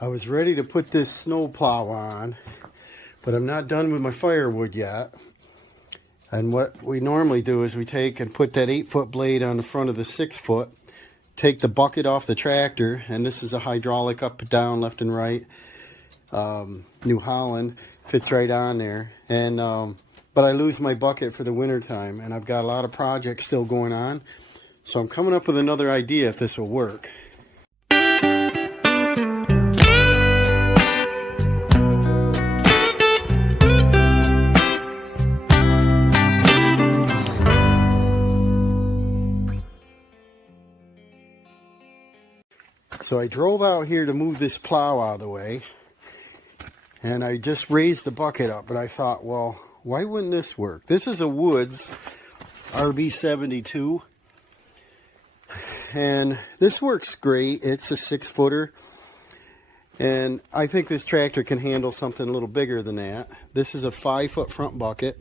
I was ready to put this snow plow on, but I'm not done with my firewood yet. And what we normally do is we take and put that 8-foot blade on the front of the 6-foot, take the bucket off the tractor, and this is a hydraulic up and down, left and right. New Holland, fits right on there. And but I lose my bucket for the winter time, and I've got a lot of projects still going on. So I'm coming up with another idea if this will work. So I drove out here to move this plow out of the way, and I just raised the bucket up, but I thought, well, why wouldn't this work? This is a Woods RB72, and this works great. It's a 6-footer, and I think this tractor can handle something a little bigger than that. This is a 5-foot front bucket.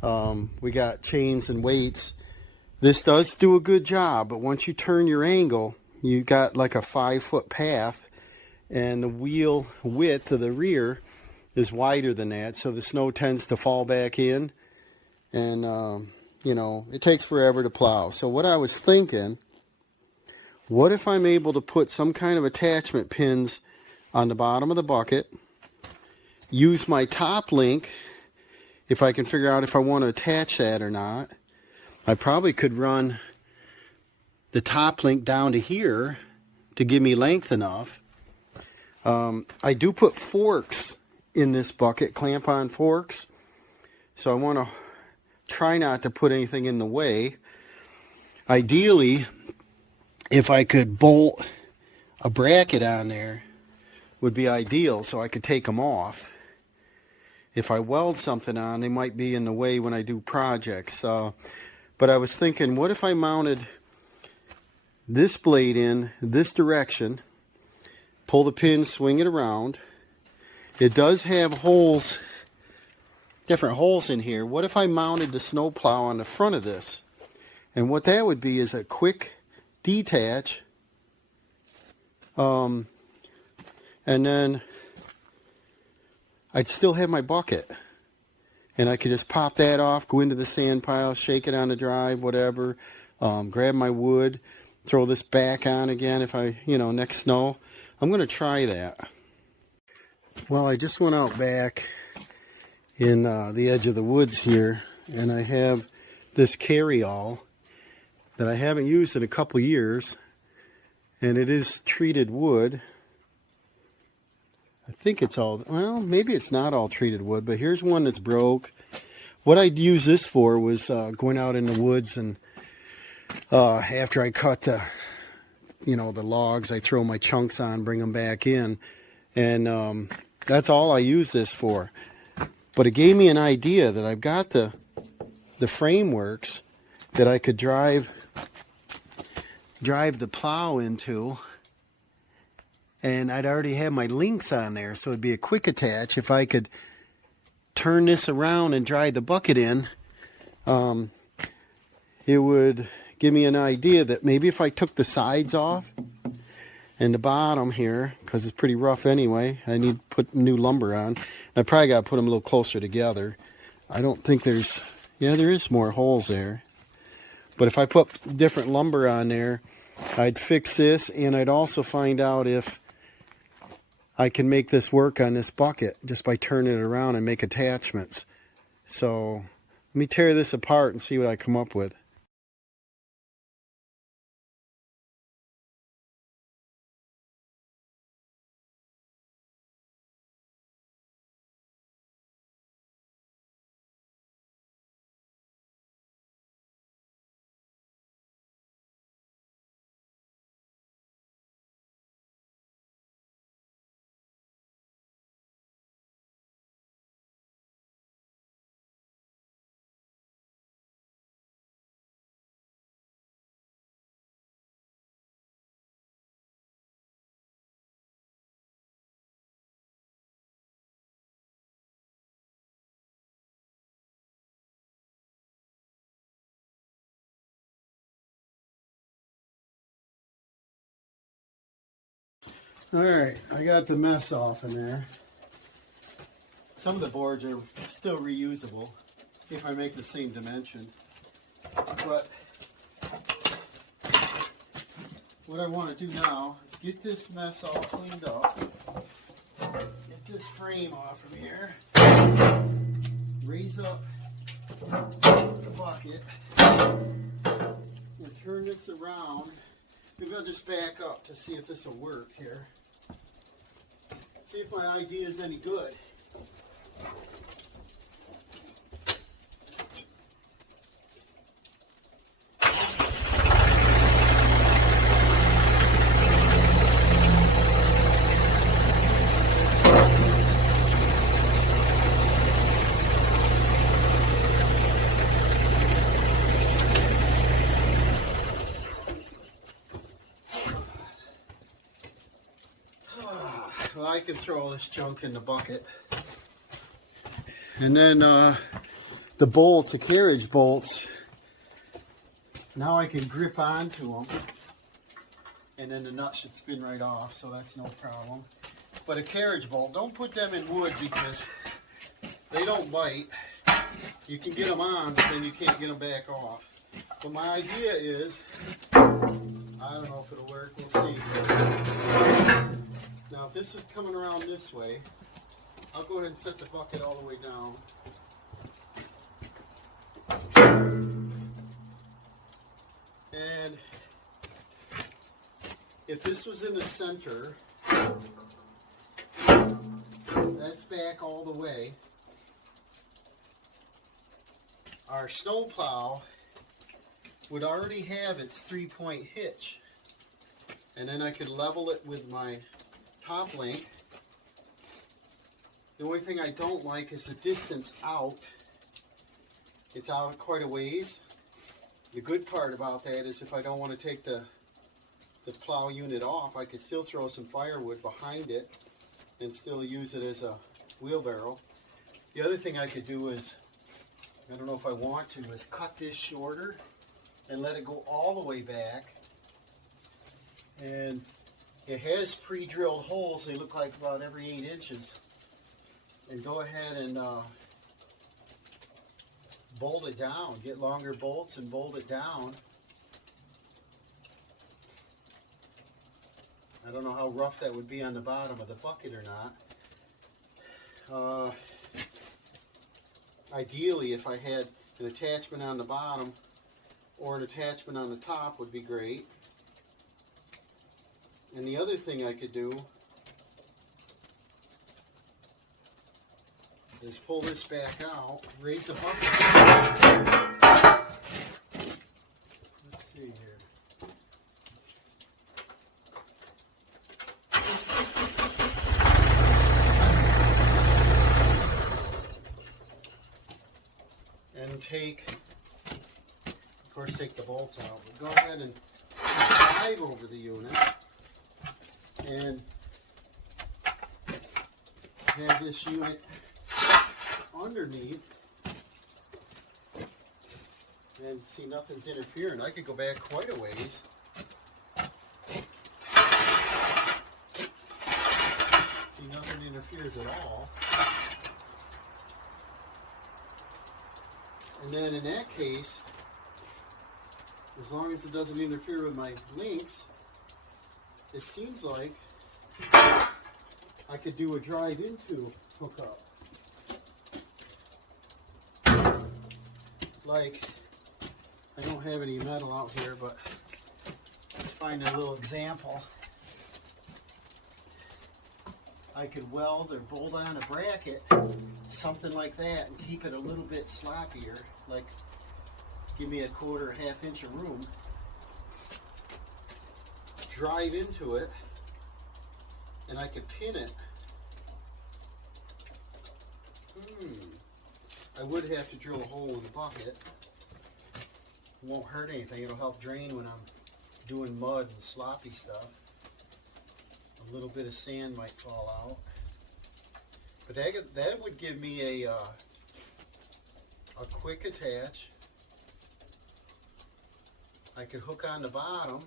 We got chains and weights. This does do a good job, but once you turn your angle, you got like a 5-foot path, and the wheel width of the rear is wider than that, so the snow tends to fall back in, and you know, it takes forever to plow. So what I was thinking, what if I'm able to put some kind of attachment pins on the bottom of the bucket, use my top link, if I can figure out if I want to attach that or not. I probably could run the top link down to here to give me length enough. I do put forks in this bucket, clamp on forks, so I want to try not to put anything in the way. Ideally, if I could bolt a bracket on there, would be ideal, so I could take them off. If I weld something on, they might be in the way when I do projects. But I was thinking, what if I mounted this blade in this direction, pull the pin, swing it around. It does have holes, different holes in here. What if I mounted the snow plow on the front of this? And what that would be is a quick detach, and then I'd still have my bucket, and I could just pop that off, go into the sand pile, shake it on the drive, whatever, grab my wood, throw this back on again if I, next snow. I'm going to try that. Well, I just went out back in the edge of the woods here, and I have this carry-all that I haven't used in a couple years, and it is treated wood. I think it's all, well, maybe it's not all treated wood, but here's one that's broke. What I'd use this for was going out in the woods, and after I cut the logs, I throw my chunks on, bring them back in, and that's all I use this for. But it gave me an idea that I've got the frameworks that I could drive the plow into, and I'd already have my links on there, so it'd be a quick attach. If I could turn this around and drive the bucket in, it would give me an idea that maybe if I took the sides off and the bottom here, because it's pretty rough anyway, I need to put new lumber on. I probably got to put them a little closer together. I don't think there's, yeah, there is more holes there. But if I put different lumber on there, I'd fix this, and I'd also find out if I can make this work on this bucket just by turning it around and make attachments. So let me tear this apart and see what I come up with. Alright, I got the mess off in there. Some of the boards are still reusable if I make the same dimension. But what I want to do now is get this mess all cleaned up. Get this frame off from here. Raise up the bucket. And turn this around. Maybe I'll just back up to see if this will work here. See if my idea is any good. Well, I can throw all this junk in the bucket. And then the bolts, the carriage bolts, now I can grip onto them. And then the nut should spin right off, so that's no problem. But a carriage bolt, don't put them in wood because they don't bite. You can get them on, but then you can't get them back off. But my idea is, I don't know if it'll work, we'll see. Now if this is coming around this way, I'll go ahead and set the bucket all the way down. And if this was in the center, that's back all the way. Our snowplow would already have its 3-point hitch. And then I could level it with my top link. The only thing I don't like is the distance out. It's out quite a ways. The good part about that is if I don't want to take the plow unit off, I could still throw some firewood behind it and still use it as a wheelbarrow. The other thing I could do is, I don't know if I want to, is cut this shorter and let it go all the way back. And it has pre-drilled holes. They look like about every 8 inches. And go ahead and bolt it down. Get longer bolts and bolt it down. I don't know how rough that would be on the bottom of the bucket or not. Ideally, if I had an attachment on the bottom or an attachment on the top would be great. And the other thing I could do is pull this back out, raise the bucket. Let's see here. And take, of course, take the bolts out. But go ahead and drive over the unit and have this unit underneath and see nothing's interfering. I could go back quite a ways. See nothing interferes at all. And then in that case, as long as it doesn't interfere with my links, it seems like I could do a drive-into hookup. Like, I don't have any metal out here, but let's find a little example. I could weld or bolt on a bracket, something like that, and keep it a little bit sloppier, like give me a quarter, half inch of room. Drive into it, and I could pin it. I would have to drill a hole in the bucket. It won't hurt anything. It'll help drain when I'm doing mud and sloppy stuff. A little bit of sand might fall out. But that would give me a quick attach. I could hook on the bottom.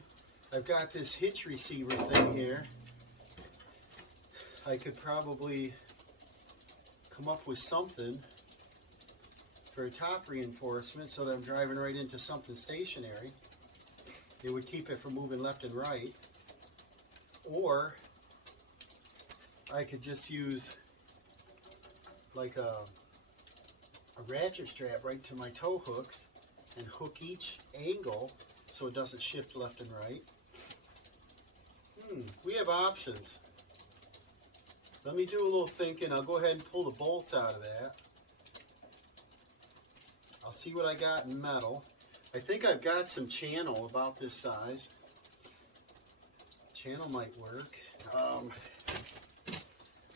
I've got this hitch receiver thing here. I could probably come up with something for a top reinforcement so that I'm driving right into something stationary. It would keep it from moving left and right. Or I could just use like a ratchet strap right to my tow hooks and hook each angle so it doesn't shift left and right. We have options. Let me do a little thinking. I'll go ahead and pull the bolts out of that. I'll see what I got in metal. I think I've got some channel about this size. Channel might work.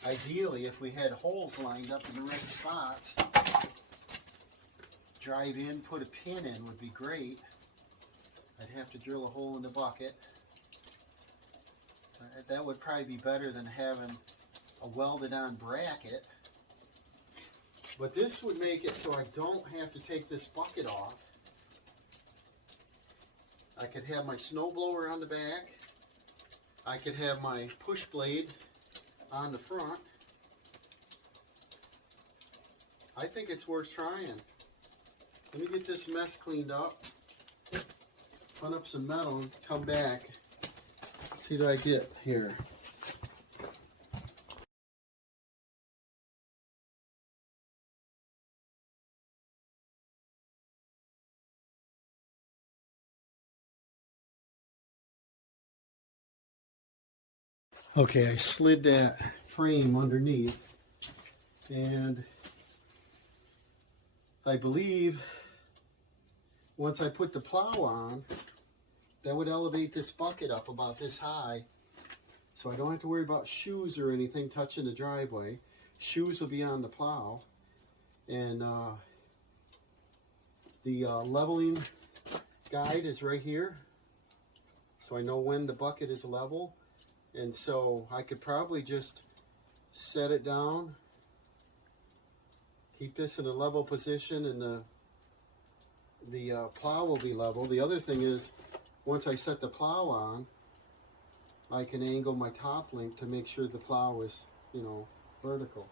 Ideally, if we had holes lined up in the right spots, drive in, put a pin in would be great. I'd have to drill a hole in the bucket. That would probably be better than having a welded on bracket. But this would make it so I don't have to take this bucket off. I could have my snowblower on the back. I could have my push blade on the front. I think it's worth trying. Let me get this mess cleaned up, put up some metal, and come back. See what I get here. Okay, I slid that frame underneath, and I believe once I put the plow on, that would elevate this bucket up about this high, so I don't have to worry about shoes or anything touching the driveway. Shoes will be on the plow, and the leveling guide is right here, so I know when the bucket is level. And so I could probably just set it down, keep this in a level position, and the plow will be level. The other thing is, once I set the plow on, I can angle my top link to make sure the plow is, you know, vertical.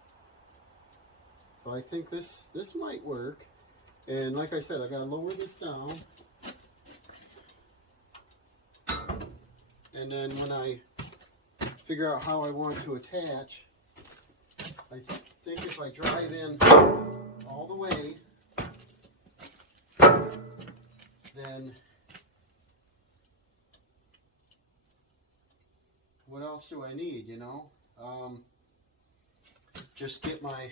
So I think this might work. And like I said, I gotta lower this down. And then when I figure out how I want to attach, I think if I drive in all the way, then what else do I need, you know? Just get my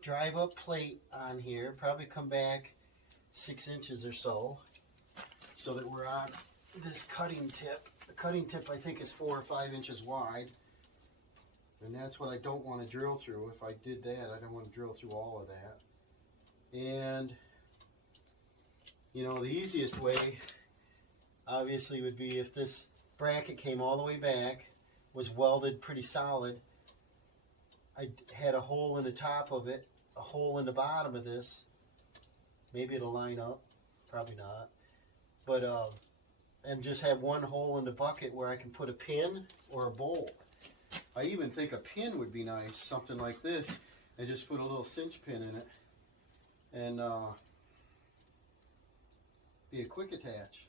drive up plate on here, probably come back 6 inches or so that we're on this cutting tip. The cutting tip I think is 4 or 5 inches wide, and that's what I don't want to drill through. If I did that, I don't want to drill through all of that. And you know, the easiest way obviously would be if this bracket came all the way back, was welded pretty solid. I had a hole in the top of it, a hole in the bottom of this. Maybe it'll line up, probably not. But and just have one hole in the bucket where I can put a pin or a bolt. I even think a pin would be nice, something like this, and just put a little cinch pin in it, and be a quick attach.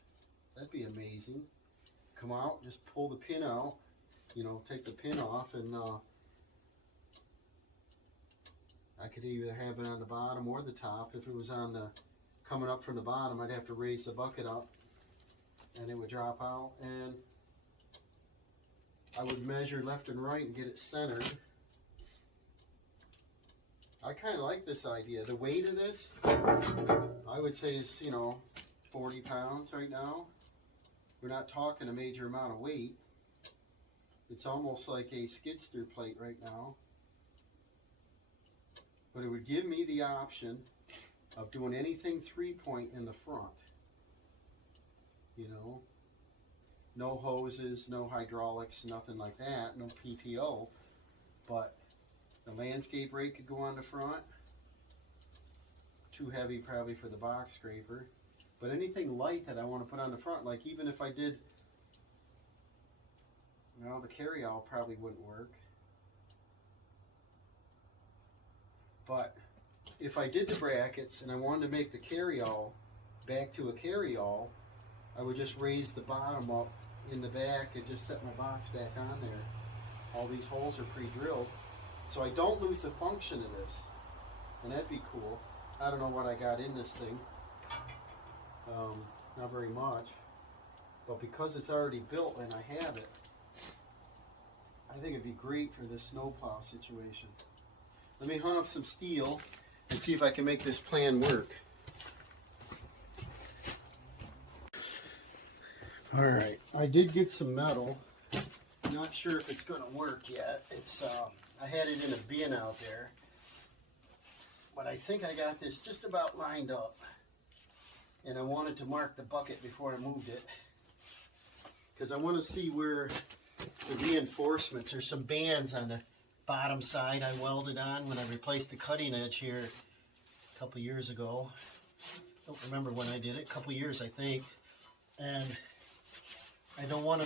That'd be amazing. Come out, just pull the pin out, you know, take the pin off, and I could either have it on the bottom or the top. If it was on the coming up from the bottom, I'd have to raise the bucket up and it would drop out, and I would measure left and right and get it centered. I kind of like this idea. The weight of this, I would say, is, you know, 40 pounds right now. We're not talking a major amount of weight. It's almost like a skid steer plate right now. But it would give me the option of doing anything 3-point in the front. You know, no hoses, no hydraulics, nothing like that, no PTO. But the landscape rake could go on the front. Too heavy probably for the box scraper. But anything light that I want to put on the front, like even if I did, well, the carryall probably wouldn't work. But if I did the brackets and I wanted to make the carry-all back to a carry-all, I would just raise the bottom up in the back and just set my box back on there. All these holes are pre-drilled, so I don't lose the function of this, and that'd be cool. I don't know what I got in this thing, not very much, but because it's already built and I have it, I think it'd be great for this snowplow situation. Let me hunt up some steel and see if I can make this plan work. Alright, I did get some metal. Not sure if it's going to work yet. It's I had it in a bin out there, but I think I got this just about lined up, and I wanted to mark the bucket before I moved it because I want to see where the reinforcements. There's some bands on the bottom side I welded on when I replaced the cutting edge here a couple years ago. Don't remember when I did it, a couple years I think, and I don't want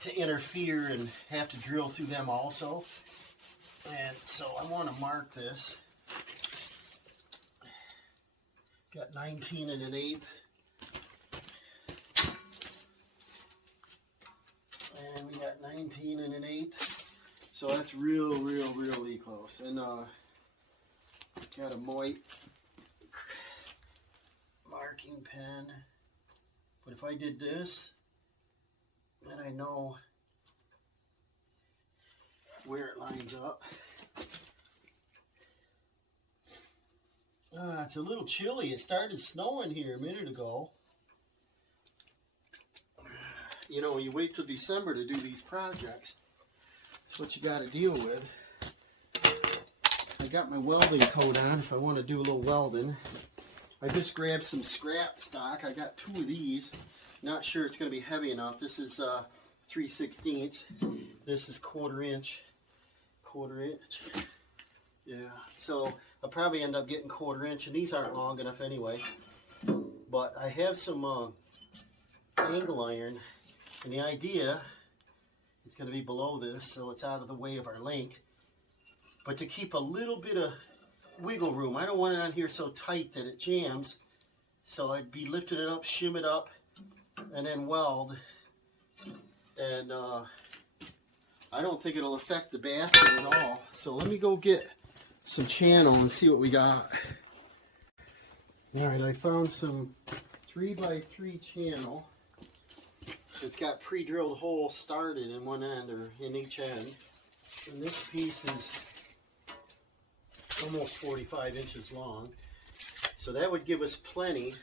to interfere and have to drill through them also, and so I want to mark this. Got 19 1/8, and we got 19 1/8, so that's really close. And got a Moit marking pen, but if I did this, then I know where it lines up. It's a little chilly. It started snowing here a minute ago. You know, you wait till December to do these projects. That's what you got to deal with. I got my welding coat on if I want to do a little welding. I just grabbed some scrap stock. I got 2 of these. Not sure it's going to be heavy enough. This is 3/16. This is 1/4 inch. 1/4 inch. Yeah. So I'll probably end up getting 1/4 inch, and these aren't long enough anyway. But I have some angle iron, and the idea is going to be below this, so it's out of the way of our link. But to keep a little bit of wiggle room, I don't want it on here so tight that it jams. So I'd be lifting it up, shim it up, and then weld, and I don't think it'll affect the basket at all. So let me go get some channel and see what we got. Alright, I found some 3x3 channel. It's got pre-drilled holes started in one end, or in each end, and this piece is almost 45 inches long, so that would give us plenty.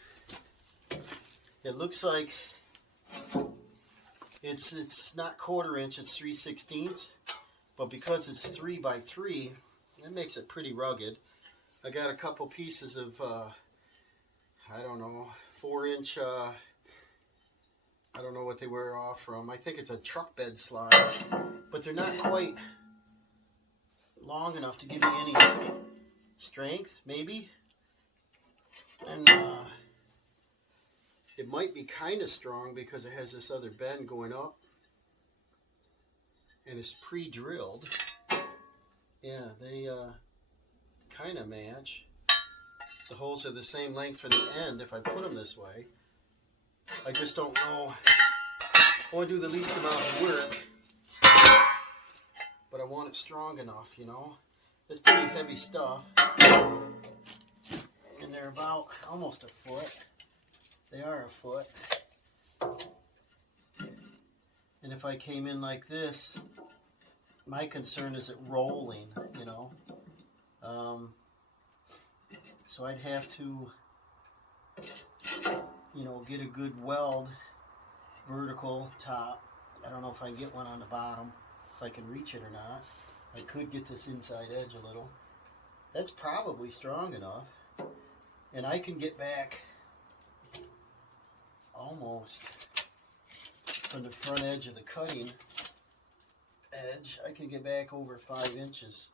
It looks like it's not 1/4 inch, it's 3/16, but because it's 3x3, that makes it pretty rugged. I got a couple pieces of I don't know, 4-inch I don't know what they were off from. I think it's a truck bed slide, but they're not quite long enough to give you any strength, maybe. And it might be kind of strong because it has this other bend going up, and it's pre-drilled. Yeah, they kind of match. The holes are the same length from the end if I put them this way. I just don't know. I want to do the least amount of work, but I want it strong enough, you know. It's pretty heavy stuff, and they're about almost a foot. They are a foot. And if I came in like this, my concern is it rolling, you know. So I'd have to, you know, get a good weld, vertical top. I don't know if I can get one on the bottom, if I can reach it or not. I could get this inside edge a little. That's probably strong enough. And I can get back almost from the front edge of the cutting edge. I can get back over 5 inches.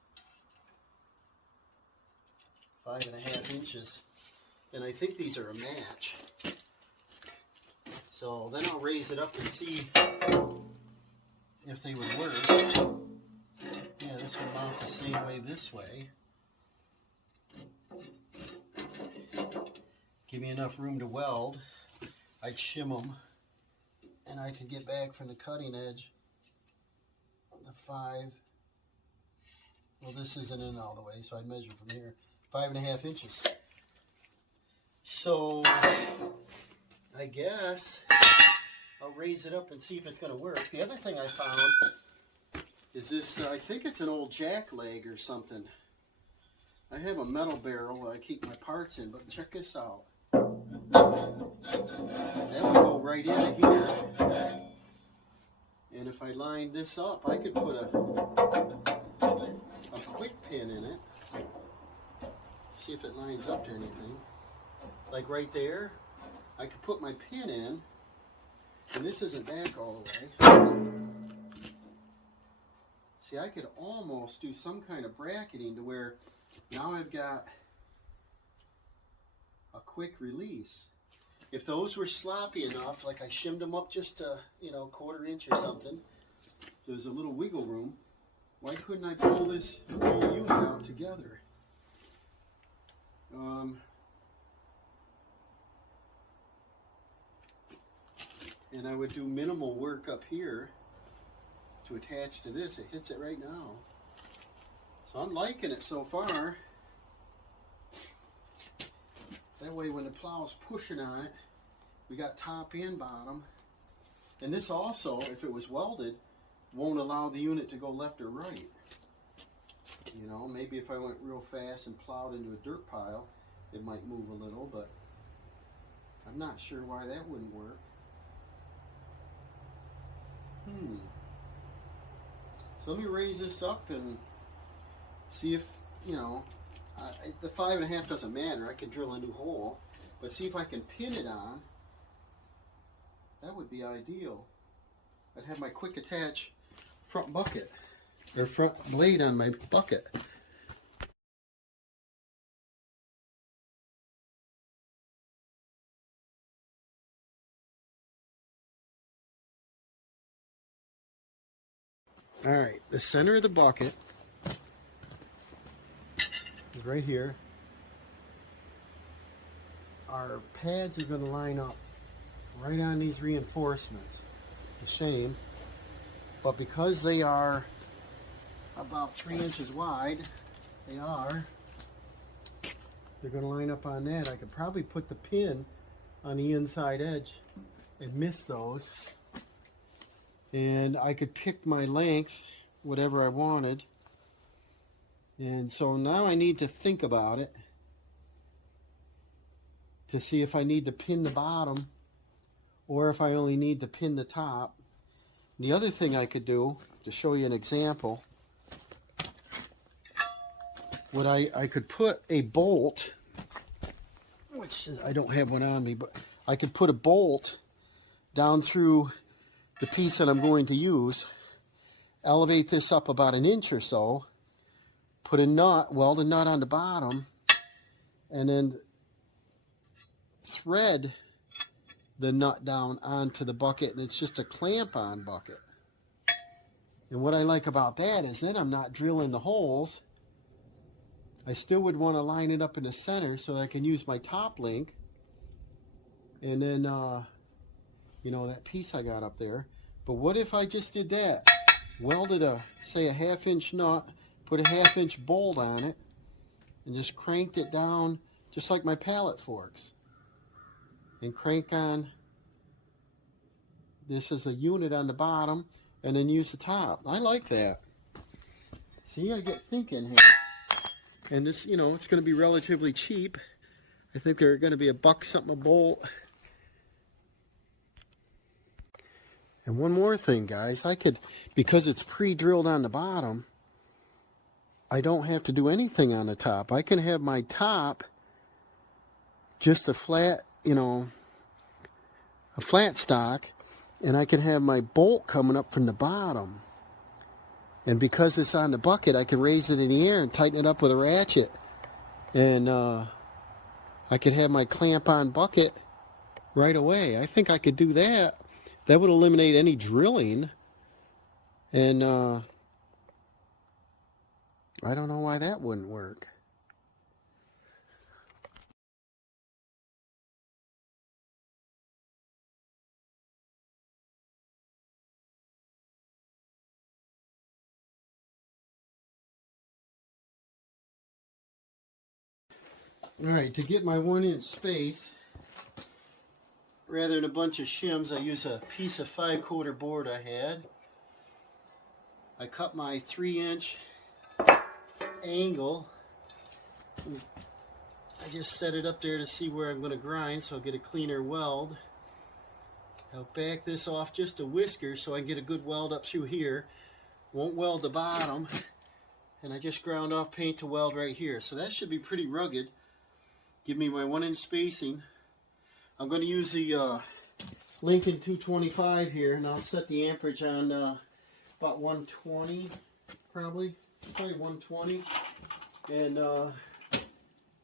5.5 inches. And I think these are a match. So then I'll raise it up and see if they would work. Yeah, this would mount the same way this way. give me enough room to weld, I'd shim them, and I could get back from the cutting edge the 5. Well, this isn't in all the way, so I measure from here, 5.5 inches. So I guess I'll raise it up and see if it's going to work. The other thing I found is this, I think it's an old jack leg or something. I have a metal barrel that I keep my parts in, but check this out. That would go right into here. And if I line this up, I could put a quick pin in it. See if it lines up to anything. Like right there, I could put my pin in, and this isn't back all the way. See, I could almost do some kind of bracketing to where now I've got a quick release. If those were sloppy enough, like I shimmed them up just a, 1/4 inch or something, there's a little wiggle room, why couldn't I pull this whole unit out together? And I would do minimal work up here to attach to this. It hits it right now. So I'm liking it so far. That way when the plow's pushing on it, we got top and bottom. And this also, if it was welded, won't allow the unit to go left or right. Maybe if I went real fast and plowed into a dirt pile, it might move a little, but I'm not sure why that wouldn't work. So let me raise this up and see if, the 5.5 doesn't matter. I could drill a new hole, but see if I can pin it on. That would be ideal. I'd have my quick attach front bucket, or front blade on my bucket. All right, the center of the bucket is right here. Our pads are going to line up right on these reinforcements. It's a shame, but because they are about 3 inches wide, they're going to line up on that. I could probably put the pin on the inside edge and miss those. And I could pick my length, whatever I wanted. And so now I need to think about it to see if I need to pin the bottom or if I only need to pin the top. The other thing I could do, to show you an example, I could put a bolt, which I don't have one on me, but I could put a bolt down through the piece that I'm going to use, elevate this up about 1 inch or so, put a nut, weld a nut on the bottom, and then thread the nut down onto the bucket, and it's just a clamp-on bucket. And what I like about that is then I'm not drilling the holes. I still would want to line it up in the center so that I can use my top link, and then that piece I got up there. But what if I just did that? Welded say a 1/2 inch nut, put a 1/2 inch bolt on it, and just cranked it down just like my pallet forks. And crank on this as a unit on the bottom, and then use the top. I like that. See, I get thinking here. And this, it's going to be relatively cheap. I think they're going to be $1 something a bolt. And one more thing, guys, because it's pre-drilled on the bottom, I don't have to do anything on the top. I can have my top just a flat, a flat stock, and I can have my bolt coming up from the bottom. And because it's on the bucket, I can raise it in the air and tighten it up with a ratchet. And I could have my clamp-on bucket right away. I think I could do that. That would eliminate any drilling, and I don't know why that wouldn't work. Alright, to get my 1-inch space, rather than a bunch of shims, I use a piece of 5-quarter board I had. I cut my 3-inch angle. I just set it up there to see where I'm going to grind so I'll get a cleaner weld. I'll back this off just a whisker so I can get a good weld up through here. Won't weld the bottom. And I just ground off paint to weld right here. So that should be pretty rugged. Give me my 1-inch spacing. I'm going to use the Lincoln 225 here, and I'll set the amperage on about 120, probably 120. And let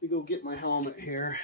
me go get my helmet here.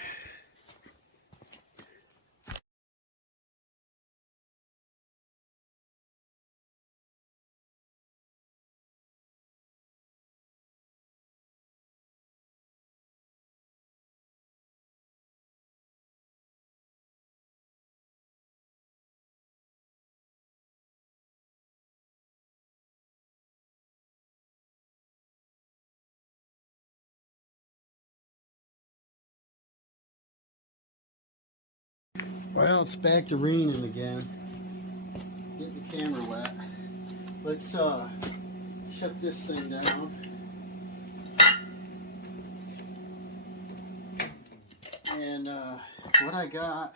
Well, it's back to raining again. Getting the camera wet. Let's shut this thing down. And what I got,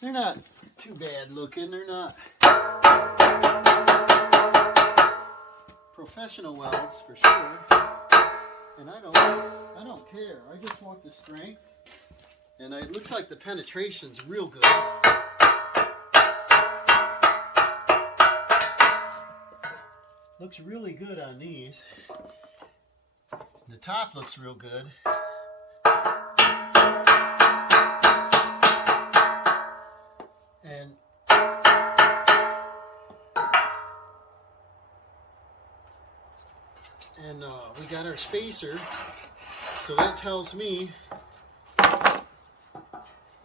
they're not too bad looking. They're not professional welds for sure. And I don't care. I just want the strength. And it looks like the penetration's real good. Looks really good on these. The top looks real good. And we got our spacer, so that tells me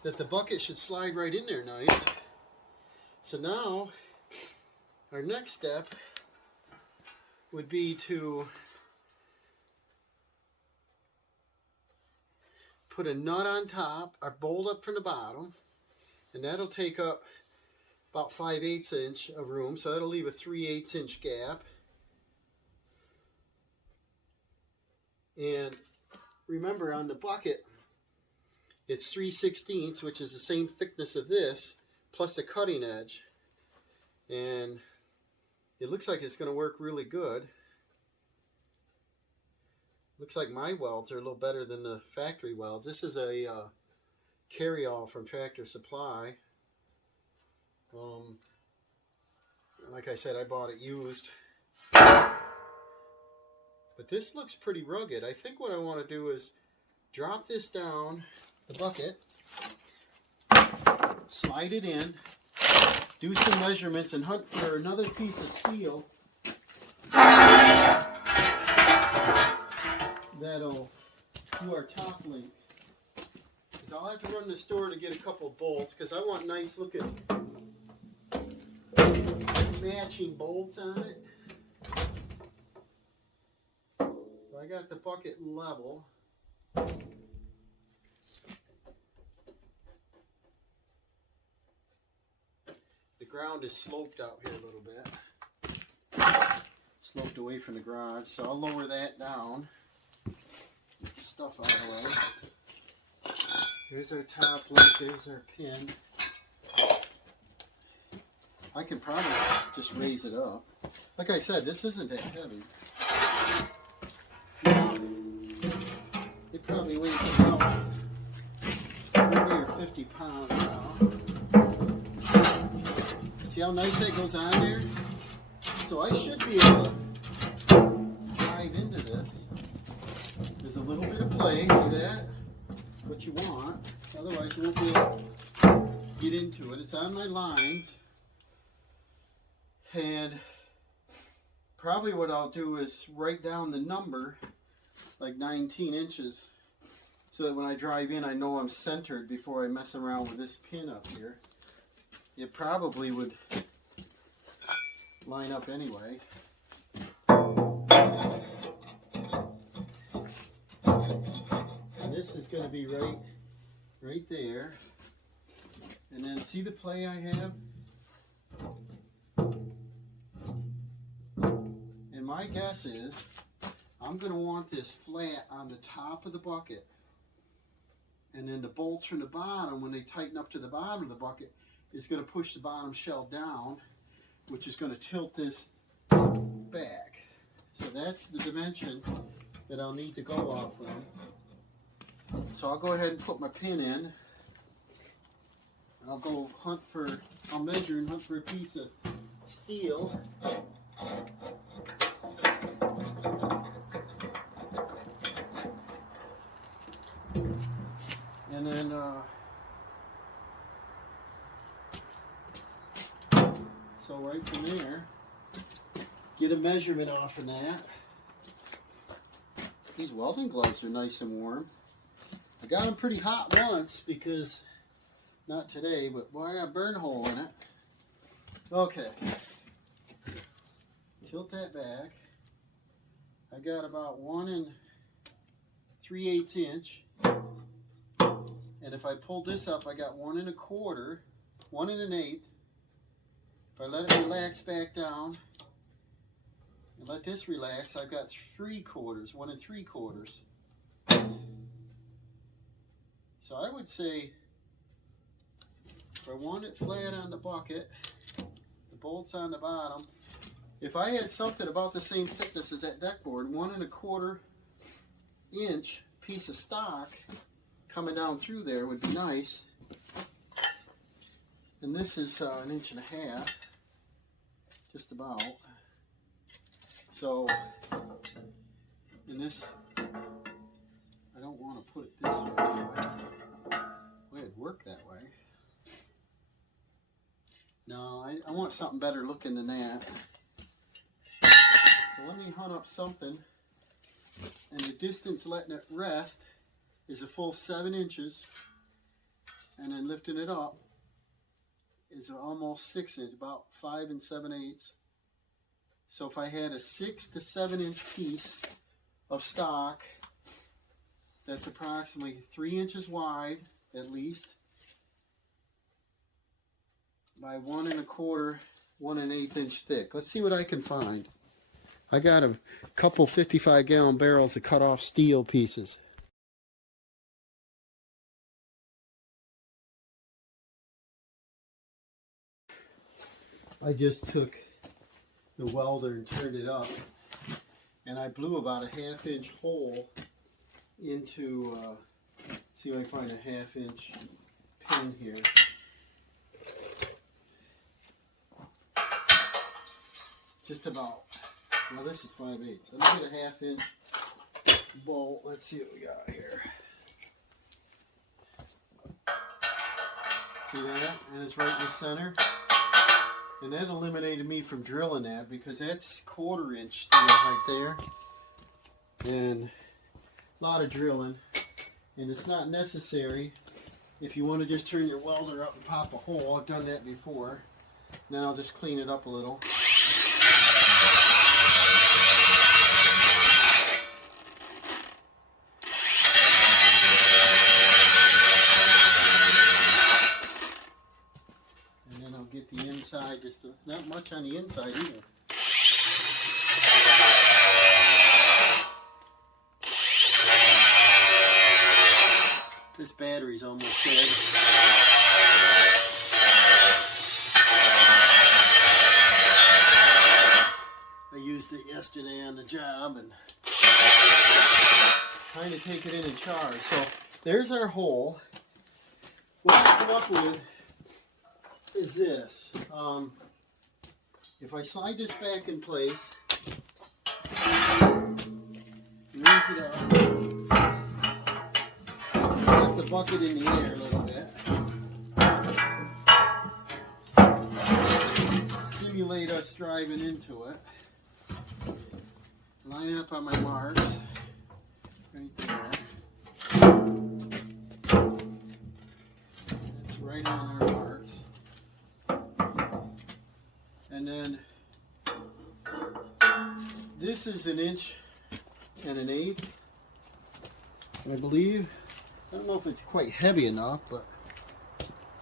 that the bucket should slide right in there nice. So now our next step would be to put a nut on top, or bolt up from the bottom, and that'll take up about 5/8 inch of room, so that'll leave a 3/8 inch gap. And remember, on the bucket it's 3/16, which is the same thickness of this, plus the cutting edge. And it looks like it's going to work really good. Looks like my welds are a little better than the factory welds. This is a carry-all from Tractor Supply. Like I said, I bought it used. But this looks pretty rugged. I think what I want to do is drop this down the bucket, slide it in, do some measurements, and hunt for another piece of steel that'll do our top link. Because I'll have to run to the store to get a couple bolts, because I want nice looking matching bolts on it. So I got the bucket level. The ground is sloped out here a little bit. Sloped away from the garage, so I'll lower that down. Get the stuff out of the way. Here's our top link, there's our pin. I can probably just raise it up. Like I said, this isn't that heavy. It probably weighs about 40 or 50 pounds now. See how nice that goes on there? So I should be able to dive into this. There's a little bit of play, see that? What you want. Otherwise you won't be able to get into it. It's on my lines. And probably what I'll do is write down the number, like 19 inches, so that when I drive in I know I'm centered before I mess around with this pin up here. It probably would line up anyway. this is going to be right there. And then see the play I have? And my guess is I'm going to want this flat on the top of the bucket. And then the bolts from the bottom, when they tighten up to the bottom of the bucket, is going to push the bottom shell down, which is going to tilt this back. So that's the dimension that I'll need to go off of. So I'll go ahead and put my pin in. I'll go I'll measure and hunt for a piece of steel. And then so right from there, get a measurement off of that. These welding gloves are nice and warm. I got them pretty hot once because, not today, but boy, I got a burn hole in it. Okay, tilt that back. I got about 1 3/8 inch. And if I pull this up, I got 1 1/4, 1 1/8. If I let it relax back down and let this relax, I've got 3/4, 1 3/4. So I would say, if I want it flat on the bucket, the bolts on the bottom, if I had something about the same thickness as that deck board, 1 1/4 inch piece of stock coming down through there would be nice. And this is 1 1/2 inches, just about. So, and this, I don't want to put it this way. It'd work that way. No, I want something better looking than that. So let me hunt up something. And the distance letting it rest is a full 7 inches. And then lifting it up is almost 6 inches, about 5 7/8. So if I had a 6 to 7 inch piece of stock, that's approximately 3 inches wide, at least, by 1 1/4, 1 1/8 inch thick. Let's see what I can find. I got a couple 55-gallon barrels of cut off steel pieces. I just took the welder and turned it up, and I blew about a 1/2 inch hole into, see if I can find a 1/2 inch pin here. Just about, well, this is 5/8. So let me get a 1/2 inch bolt. Let's see what we got here. See that? And it's right in the center. And that eliminated me from drilling that, because that's 1/4 inch steel right there. And a lot of drilling. And it's not necessary if you want to just turn your welder up and pop a hole. I've done that before. And then I'll just clean it up a little. Get the inside, just not much on the inside either. This battery's almost dead. I used it yesterday on the job and trying to take it in and charge. So there's our hole. What I come up with is this. If I slide this back in place, raise it up, lift the bucket in the air a little bit, simulate us driving into it, line it up on my marks, right there. It's right on our marks. And then this is 1 1/8 inches, I believe. I don't know if it's quite heavy enough, but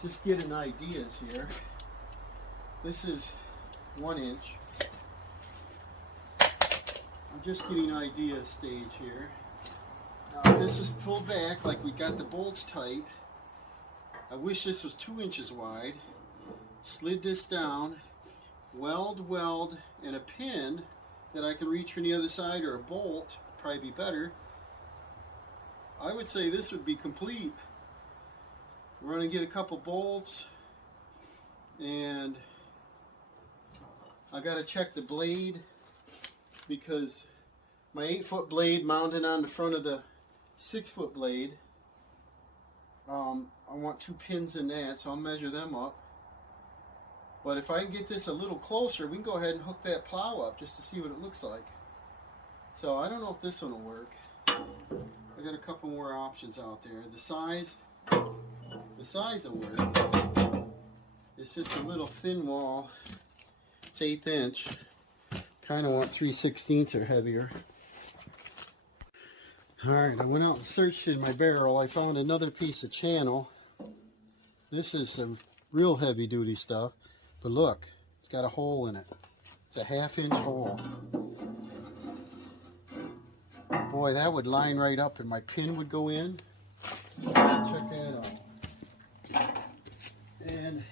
just getting ideas here. This is 1 inch. I'm just getting idea stage here. Now if this is pulled back like we got the bolts tight, I wish this was 2 inches wide. Slid this down, weld, and a pin that I can reach from the other side, or a bolt, probably be better. I would say this would be complete. We're going to get a couple bolts, and I got to check the blade, because my 8-foot blade mounted on the front of the 6-foot blade, I want 2 pins in that, so I'll measure them up. But if I can get this a little closer, we can go ahead and hook that plow up just to see what it looks like. So I don't know if this one will work. I got a couple more options out there. The size will work. It's just a little thin wall. It's 1/8 inch. Kind of want 3/16 or heavier. Alright, I went out and searched in my barrel. I found another piece of channel. This is some real heavy duty stuff. But look, it's got a hole in it. It's a 1/2 inch hole. Boy, that would line right up and my pin would go in. Check that out. And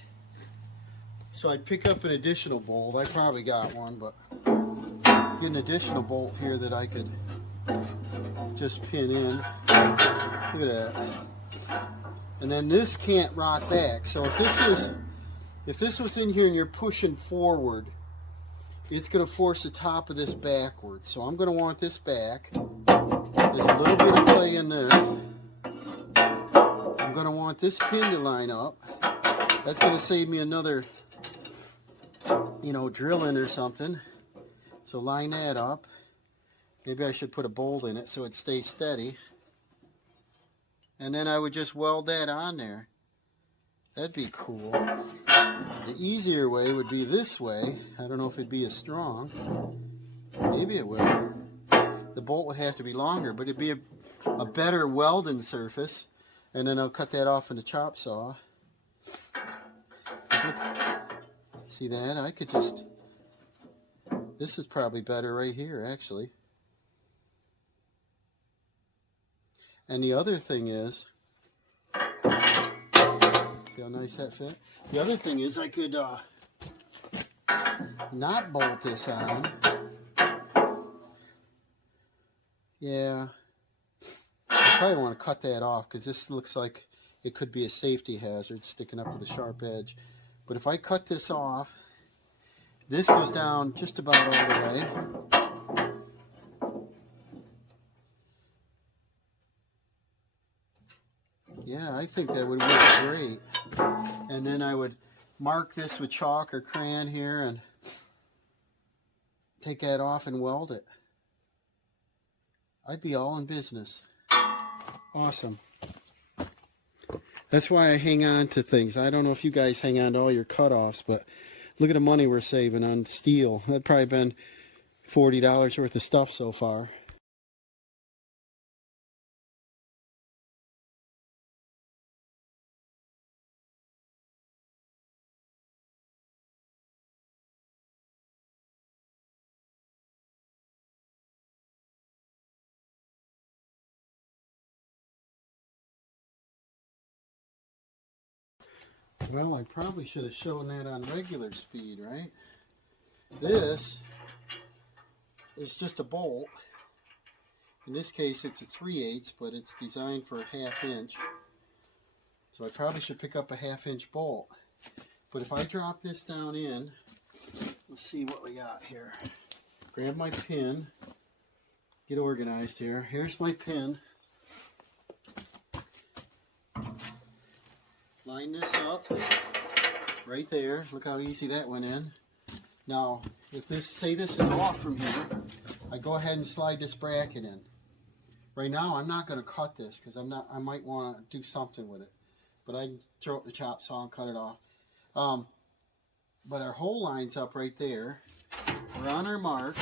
so I'd pick up an additional bolt. I probably got one, but get an additional bolt here that I could just pin in. Look at that. And then this can't rock back. So if this was in here and you're pushing forward, it's going to force the top of this backward. So I'm going to want this back. There's a little bit of play in this. I'm going to want this pin to line up. That's going to save me another, drilling or something. So line that up. Maybe I should put a bolt in it so it stays steady. And then I would just weld that on there. That'd be cool. The easier way would be this way. I don't know if it'd be as strong. Maybe it will. The bolt would have to be longer, but it'd be a better welding surface. And then I'll cut that off in the chop saw. See that? I could just... This is probably better right here, actually. And the other thing is... See how nice that fit? The other thing is I could not bolt this on. Yeah. I probably want to cut that off because this looks like it could be a safety hazard sticking up to the sharp edge. But if I cut this off, this goes down just about all the way. Yeah, I think that would work great. And then I would mark this with chalk or crayon here and take that off and weld it. I'd be all in business. Awesome. That's why I hang on to things. I don't know if you guys hang on to all your cutoffs, but look at the money we're saving on steel. That'd probably been $40 worth of stuff so far. Well, I probably should have shown that on regular speed, right? This is just a bolt. In this case, it's a 3/8, but it's designed for a 1/2 inch. So I probably should pick up a 1/2 inch bolt. But if I drop this down in, let's see what we got here. Grab my pin, get organized here. Here's my pin. Line this up right there. Look how easy that went in. Now, if this is off from here, I go ahead and slide this bracket in. Right now, I'm not going to cut this because I might want to do something with it. But I can throw it in the chop saw and cut it off. But our hole line's up right there. We're on our mark.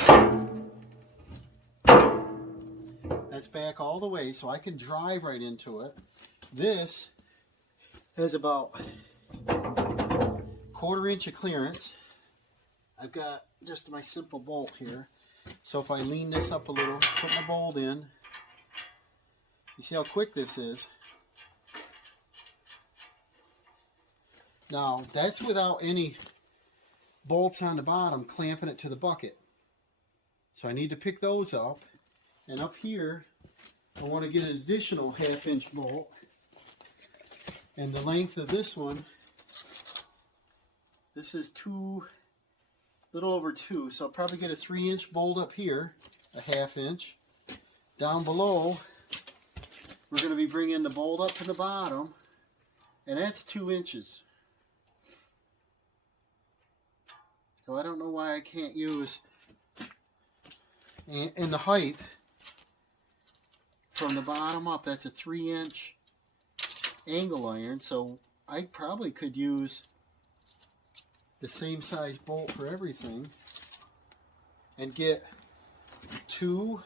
That's back all the way, so I can drive right into it. This has about 1/4 inch of clearance. I've got just my simple bolt here. So if I lean this up a little, put my bolt in, you see how quick this is. Now that's without any bolts on the bottom clamping it to the bucket. So I need to pick those up. And up here, I want to get an additional 1/2 inch bolt. And the length of this one, this is little over 2. So I'll probably get a 3-inch bolt up here, a 1/2 inch. Down below, we're going to be bringing the bolt up to the bottom, and that's 2 inches. So I don't know why I can't use, and the height from the bottom up, that's a 3-inch angle iron, so I probably could use the same size bolt for everything and get 2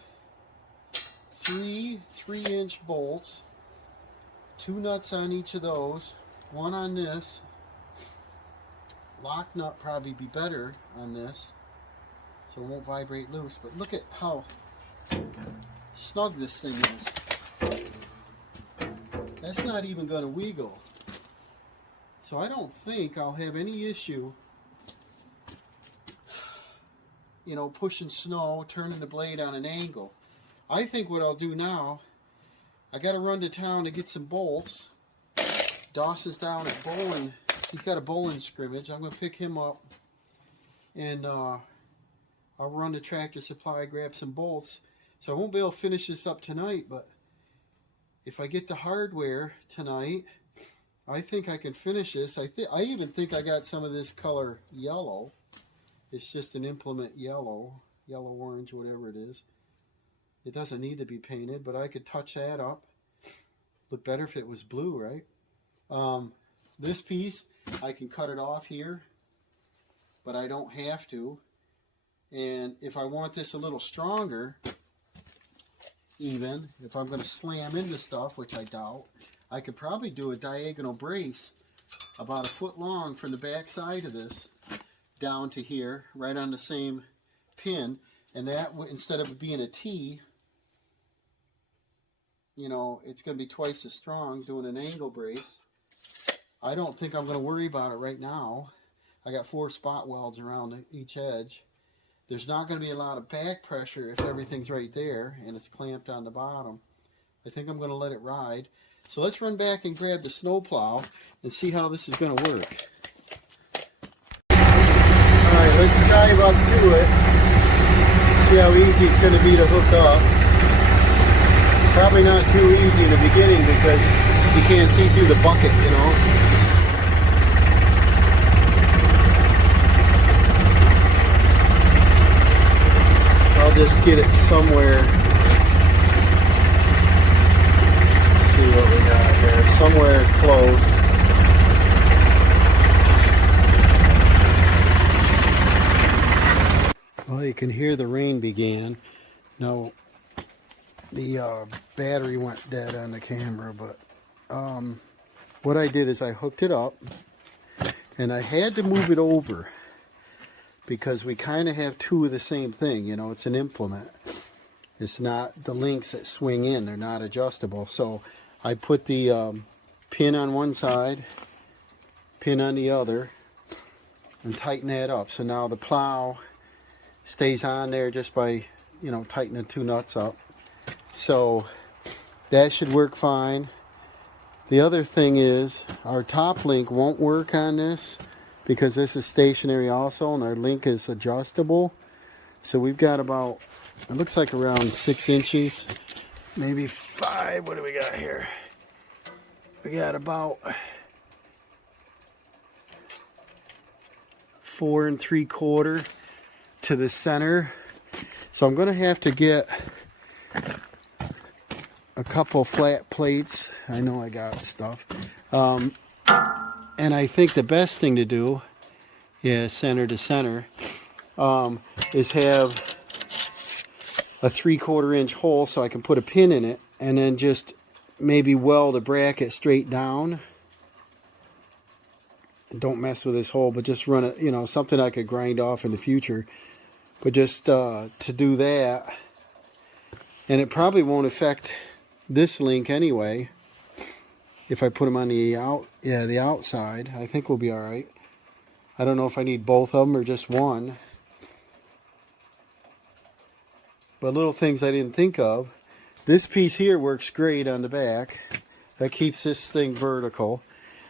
3-inch bolts, 2 nuts on each of those, 1 on this. Lock nut probably be better on this so it won't vibrate loose, but look at how snug this thing is. That's not even going to wiggle. So I don't think I'll have any issue, you know, pushing snow, turning the blade on an angle. I think what I'll do now, I got to run to town to get some bolts. Dawson's down at bowling. He's got a bowling scrimmage. I'm going to pick him up, and I'll run to Tractor Supply, grab some bolts. So I won't be able to finish this up tonight, but if I get the hardware tonight, I think I can finish this. I even think I got some of this color yellow. It's just an implement yellow, orange, whatever it is. It doesn't need to be painted, but I could touch that up. Look better if it was blue, right? This piece, I can cut it off here, but I don't have to. And if I want this a little stronger, even, if I'm going to slam into stuff, which I doubt, I could probably do a diagonal brace about 1 foot long from the back side of this down to here, right on the same pin. And that, instead of it being a T, you know, it's going to be twice as strong doing an angle brace. I don't think I'm going to worry about it right now. I got 4 spot welds around each edge. There's not going to be a lot of back pressure if everything's right there and it's clamped on the bottom. I think I'm going to let it ride. So let's run back and grab the snowplow and see how this is going to work. Alright, let's drive up to it. See how easy it's going to be to hook up. Probably not too easy in the beginning because you can't see through the bucket, you know. I'll just get it somewhere. Let's see what we got here. Somewhere close. Well, you can hear the rain began. Now, the battery went dead on the camera, but what I did is I hooked it up, and I had to move it over because we kind of have 2 of the same thing. You know, it's an implement. It's not the links that swing in. They're not adjustable. So I put the pin on one side, pin on the other, and tighten that up. So now the plow stays on there just by, you know, tightening 2 nuts up. So that should work fine. The other thing is our top link won't work on this because this is stationary also, and our link is adjustable. So we've got about, it looks like around 6 inches, maybe 5. What do we got here? We got about 4 3/4 to the center. So I'm going to have to get a couple flat plates. I know I got stuff. And I think the best thing to do is center to center is have a 3/4 inch hole so I can put a pin in it and then just maybe weld a bracket straight down. Don't mess with this hole, but just run it, you know, something I could grind off in the future. But just to do that, and it probably won't affect this link anyway. If I put them on the the outside, I think we'll be all right. I don't know if I need both of them or just one. But little things I didn't think of. This piece here works great on the back. That keeps this thing vertical.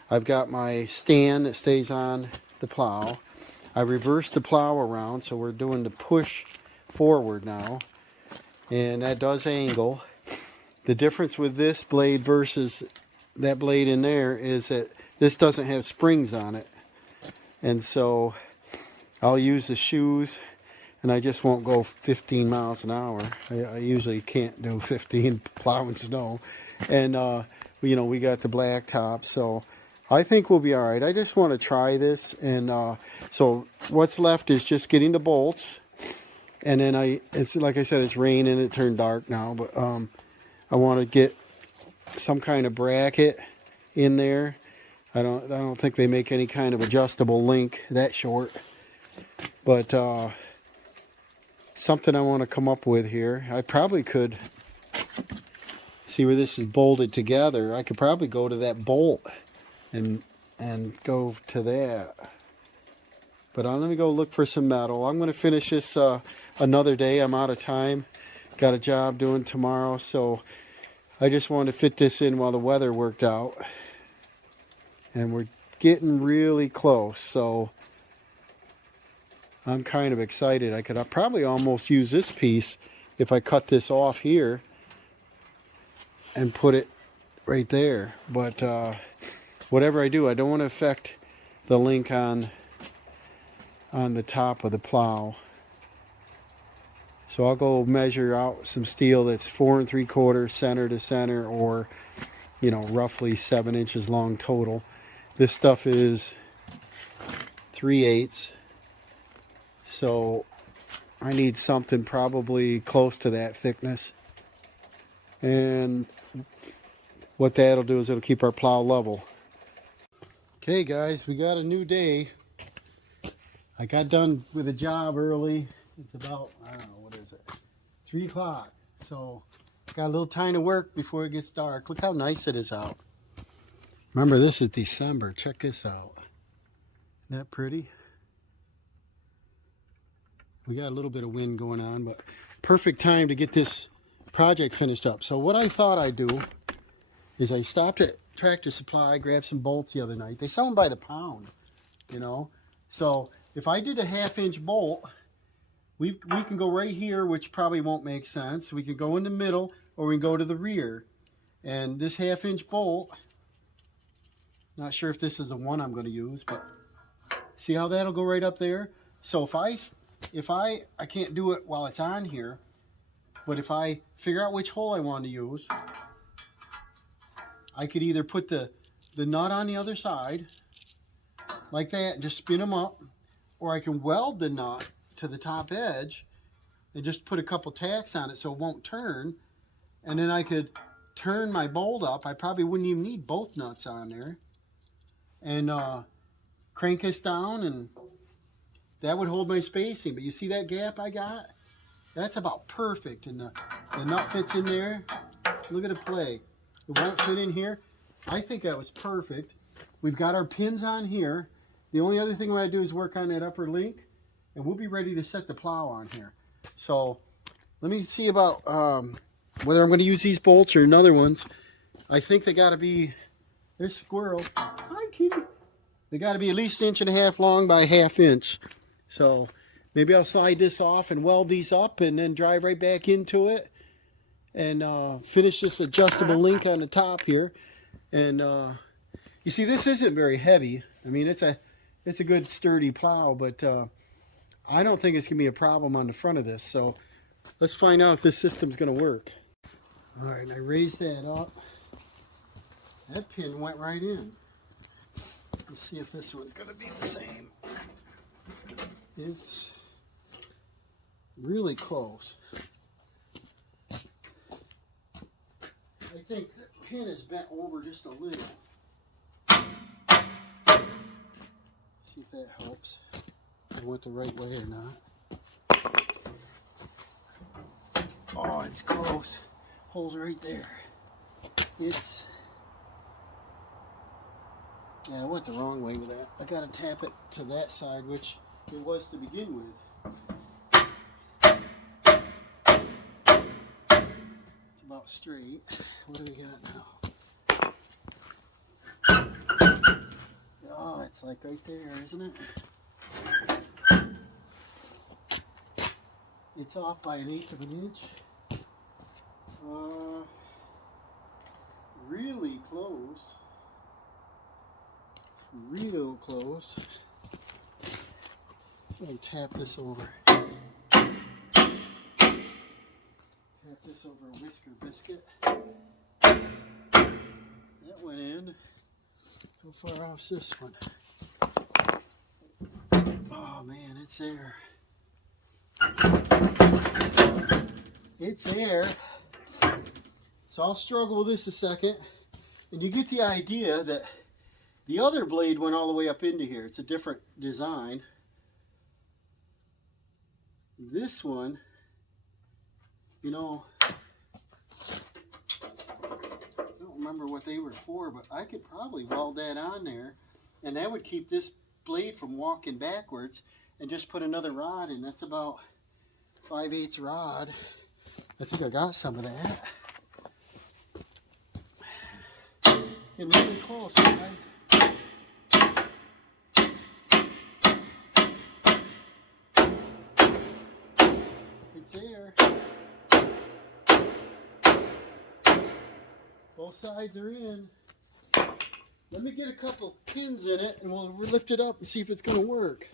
I've got my stand that stays on the plow. I reversed the plow around, so we're doing the push forward now. And that does angle. The difference with this blade versus that blade in there is that this doesn't have springs on it. And so I'll use the shoes, and I just won't go 15 miles an hour. I usually can't do 15 plowing snow. And, you know, we got the black top, so I think we'll be all right. I just want to try this, and so what's left is just getting the bolts, and then it's like I said, it's raining. It turned dark now, but I want to get some kind of bracket in there. I don't think they make any kind of adjustable link that short, but something I want to come up with here. I probably could see where this is bolted together. I could probably go to that bolt and go to that. But let me go look for some metal. I'm going to finish this another day. I'm out of time. Got a job doing tomorrow, so I just wanted to fit this in while the weather worked out. And we're getting really close, so I'm kind of excited. I could probably almost use this piece if I cut this off here and put it right there. But whatever I do, I don't want to affect the link on the top of the plow. So I'll go measure out some steel that's 4 3/4 center to center, or, you know, roughly 7 inches long total. This stuff is 3/8, so I need something probably close to that thickness. And what that'll do is it'll keep our plow level. Okay guys, we got a new day. I got done with a job early. It's about, I don't know, what is it? 3 o'clock. So got a little time to work before it gets dark. Look how nice it is out. Remember, this is December. Check this out. Isn't that pretty? We got a little bit of wind going on, but perfect time to get this project finished up. So what I thought I'd do is I stopped at Tractor Supply, grabbed some bolts the other night. They sell them by the pound, you know. So if I did a 1/2 inch bolt, we can go right here, which probably won't make sense. We can go in the middle, or we can go to the rear. And this 1/2 inch bolt, not sure if this is the one I'm going to use, but see how that'll go right up there? So if I can't do it while it's on here, but if I figure out which hole I want to use, I could either put the nut on the other side, like that, and just spin them up, or I can weld the nut to the top edge and just put a couple tacks on it so it won't turn, and then I could turn my bolt up. I probably wouldn't even need both nuts on there, and crank this down, and that would hold my spacing. But you see that gap I got? That's about perfect, and the nut fits in there. Look at it play. It won't fit in here. I think that was perfect. We've got our pins on here. The only other thing we gotta do is work on that upper link, and we'll be ready to set the plow on here. So let me see about whether I'm going to use these bolts or another ones. I think they got to be, there's squirrel. Hi, kitty. They got to be at least 1.5 inches long by 1/2 inch. So maybe I'll slide this off and weld these up, and then drive right back into it, and finish this adjustable link on the top here. And you see, this isn't very heavy. I mean, it's a good sturdy plow, but I don't think it's gonna be a problem on the front of this. So let's find out if this system's gonna work. All right, and I raised that up. That pin went right in. Let's see if this one's gonna be the same. It's really close. I think that pin is bent over just a little. See if that helps. If I went the right way or not. Oh, it's close. Hole's right there. It's... Yeah, I went the wrong way with that. I gotta tap it to that side, which it was to begin with. It's about straight. What do we got now? Oh, it's like right there, isn't it? It's off by 1/8 of an inch. Really close. Real close. I'm going to tap this over. Tap this over a whisker biscuit. That went in. How far off's this one? Oh man, it's there. It's there. So I'll struggle with this a second. And you get the idea that the other blade went all the way up into here. It's a different design. This one, you know, I don't remember what they were for, but I could probably weld that on there, and that would keep this blade from walking backwards, and just put another rod in. That's about 5/8 rod. I think I got some of that. And really close, guys. It's there. Both sides are in. Let me get a couple pins in it and we'll lift it up and see if it's going to work.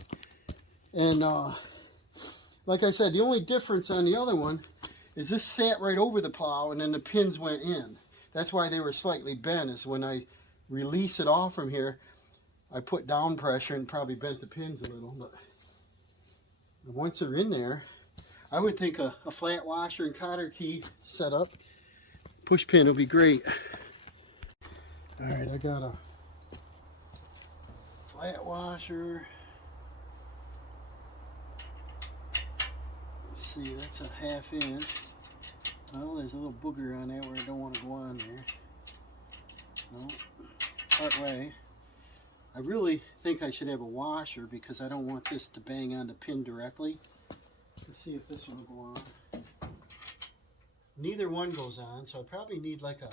And like I said, the only difference on the other one is this sat right over the plow and then the pins went in. That's why they were slightly bent, is when I release it off from here, I put down pressure and probably bent the pins a little. But once they're in there, I would think a flat washer and cotter key setup, push pin will be great. All right, I got a flat washer. Let's see, that's a 1/2 inch. Well, there's a little booger on there where I don't want to go on there. No, part way. I really think I should have a washer because I don't want this to bang on the pin directly. Let's see if this one will go on. Neither one goes on, so I probably need like a,